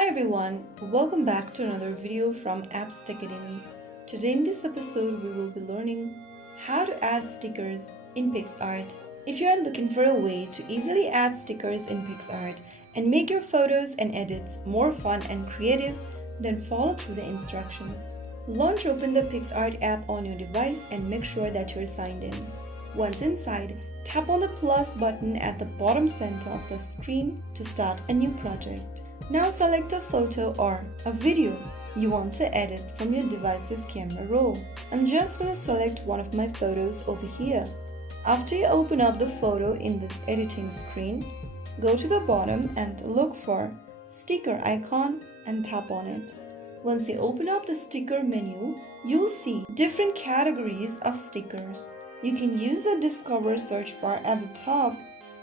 Hi everyone, welcome back to another video from Apps Academy. Today in this episode we will be learning how to add stickers in Picsart. If you are looking for a way to easily add stickers in Picsart and make your photos and edits more fun and creative, then follow through the instructions. Launch open the Picsart app on your device and make sure that you're signed in. Once inside, tap on the plus button at the bottom center of the screen to start a new project. Now select a photo or a video you want to edit from your device's camera roll. I'm just going to select one of my photos over here. After you open up the photo in the editing screen, go to the bottom and look for sticker icon and tap on it. Once you open up the sticker menu, you'll see different categories of stickers. You can use the Discover search bar at the top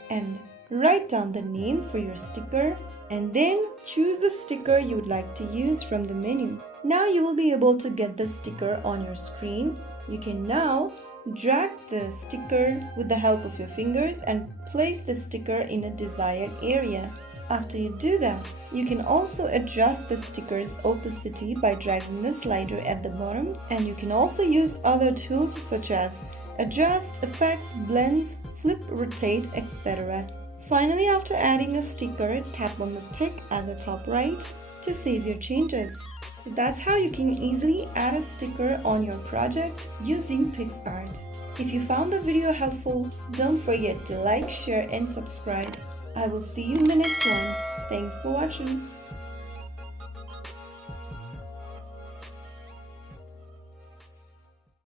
and write down the name for your sticker and then choose the sticker you would like to use from the menu. Now you will be able to get the sticker on your screen. You can now drag the sticker with the help of your fingers and place the sticker in a desired area. After you do that, you can also adjust the sticker's opacity by dragging the slider at the bottom, and you can also use other tools such as adjust, effects, blends, flip, rotate, etc. Finally, after adding a sticker, tap on the tick at the top right to save your changes. So that's how you can easily add a sticker on your project using Picsart. If you found the video helpful, don't forget to like, share and subscribe. I will see you in the next one. Thanks for watching.